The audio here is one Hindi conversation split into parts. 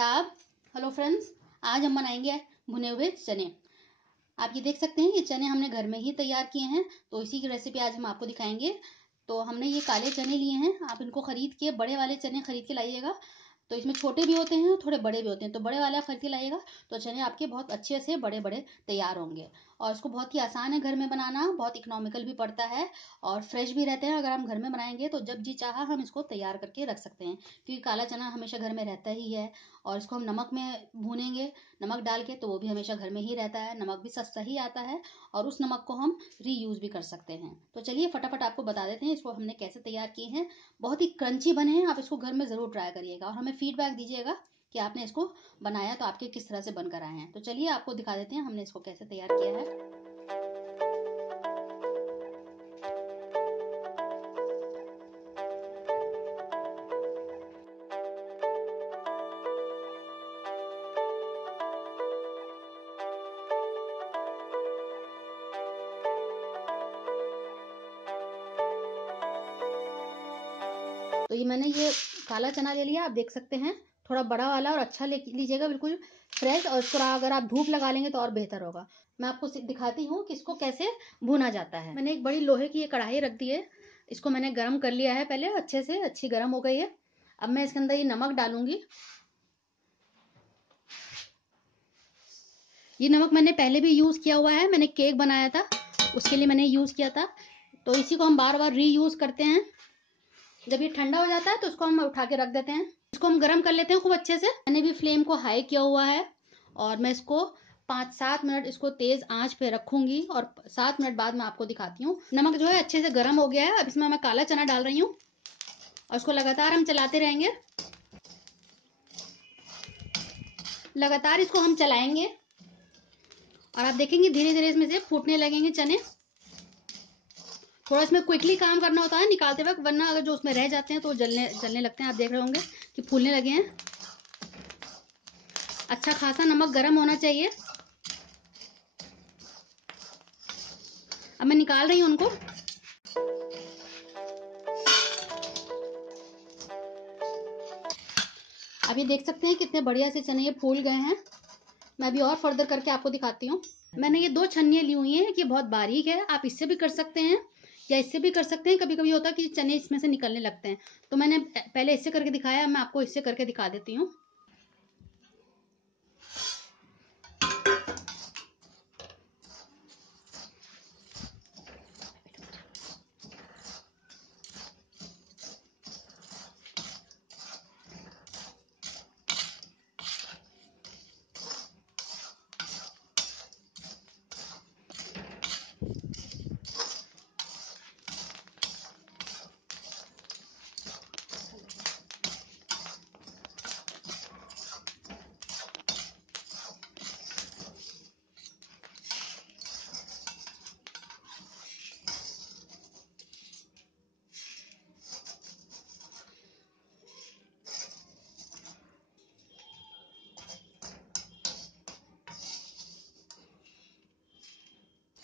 आदाब। हेलो फ्रेंड्स, आज हम बनाएंगे भुने हुए चने। आप ये देख सकते हैं, ये चने हमने घर में ही तैयार किए हैं, तो इसी की रेसिपी आज हम आपको दिखाएंगे। तो हमने ये काले चने लिए हैं। आप इनको खरीद के, बड़े वाले चने खरीद के लाइएगा। तो इसमें छोटे भी होते हैं, थोड़े बड़े भी होते हैं। तो बड़े वाला खरीद के लाइएगा तो चने आपके बहुत अच्छे से बड़े बड़े तैयार होंगे। और इसको बहुत ही आसान है घर में बनाना, बहुत इकोनॉमिकल भी पड़ता है और फ्रेश भी रहते हैं। अगर हम घर में बनाएंगे तो जब जी चाहा हम इसको तैयार करके रख सकते हैं, क्योंकि काला चना हमेशा घर में रहता ही है। और इसको हम नमक में भूनेंगे, नमक डाल के, तो वो भी हमेशा घर में ही रहता है। नमक भी सस्ता ही आता है और उस नमक को हम रीयूज भी कर सकते हैं। तो चलिए फटाफट आपको बता देते हैं इसको हमने कैसे तैयार किए हैं। बहुत ही क्रंची बने हैं। आप इसको घर में ज़रूर ट्राई करिएगा और हमें फीडबैक दीजिएगा कि आपने इसको बनाया तो आपके किस तरह से बनकर आए हैं। तो चलिए आपको दिखा देते हैं हमने इसको कैसे तैयार किया है। तो ये मैंने ये काला चना ले लिया, आप देख सकते हैं, थोड़ा बड़ा वाला और अच्छा ले लीजिएगा, बिल्कुल फ्रेश। और इसको अगर आप धूप लगा लेंगे तो और बेहतर होगा। मैं आपको दिखाती हूँ कि इसको कैसे भुना जाता है। मैंने एक बड़ी लोहे की ये कढ़ाई रख दी है, इसको मैंने गर्म कर लिया है पहले, अच्छे से अच्छी गर्म हो गई है। अब मैं इसके अंदर ये नमक डालूंगी। ये नमक मैंने पहले भी यूज किया हुआ है, मैंने केक बनाया था उसके लिए मैंने यूज किया था। तो इसी को हम बार बार रीयूज करते हैं। जब ये ठंडा हो जाता है तो इसको हम उठा के रख देते हैं। इसको हम गर्म कर लेते हैं खूब अच्छे से। मैंने भी फ्लेम को हाई किया हुआ है और मैं इसको 5-7 मिनट इसको तेज आंच पे रखूंगी और 7 मिनट बाद मैं आपको दिखाती हूँ। नमक जो है अच्छे से गर्म हो गया है। अब इसमें मैं काला चना डाल रही हूँ और इसको लगातार हम चलाते रहेंगे। लगातार इसको हम चलाएंगे और आप देखेंगे धीरे धीरे इसमें से फूटने लगेंगे चने। थोड़ा इसमें क्विकली काम करना होता है निकालते वक्त, वरना अगर जो उसमें रह जाते हैं तो जलने लगते हैं। आप देख रहे होंगे कि फूलने लगे हैं। अच्छा खासा नमक गर्म होना चाहिए। अब मैं निकाल रही हूँ उनको। अब ये देख सकते हैं कितने बढ़िया से चने ये फूल गए हैं। मैं अभी और फर्दर करके आपको दिखाती हूँ। मैंने ये 2 छन्नियाँ ली हुई हैं, ये बहुत बारीक है। आप इससे भी कर सकते हैं या इससे भी कर सकते हैं। कभी कभी होता है कि चने इसमें से निकलने लगते हैं, तो मैंने पहले इससे करके दिखाया, मैं आपको इससे करके दिखा देती हूँ।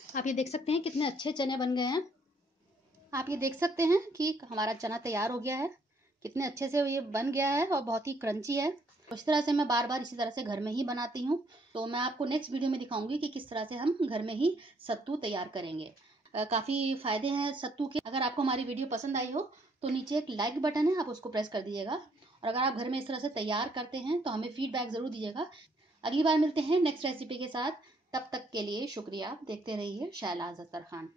आप ये देख सकते हैं कितने अच्छे चने बन गए हैं। आप ये देख सकते हैं कि हमारा चना तैयार हो गया है, कितने अच्छे से ये बन गया है और बहुत ही क्रंची है। इस तरह से मैं बार बार इसी तरह से घर में ही बनाती हूँ। तो मैं आपको नेक्स्ट वीडियो में दिखाऊंगी कि किस तरह से हम घर में ही सत्तू तैयार करेंगे। काफ़ी फायदे हैं सत्तू के। अगर आपको हमारी वीडियो पसंद आई हो तो नीचे एक लाइक बटन है, आप उसको प्रेस कर दीजिएगा। और अगर आप घर में इस तरह से तैयार करते हैं तो हमें फीडबैक ज़रूर दीजिएगा। अगली बार मिलते हैं नेक्स्ट रेसिपी के साथ। तब तक के लिए शुक्रिया। देखते रहिए शैलाज़ अख्तर खान।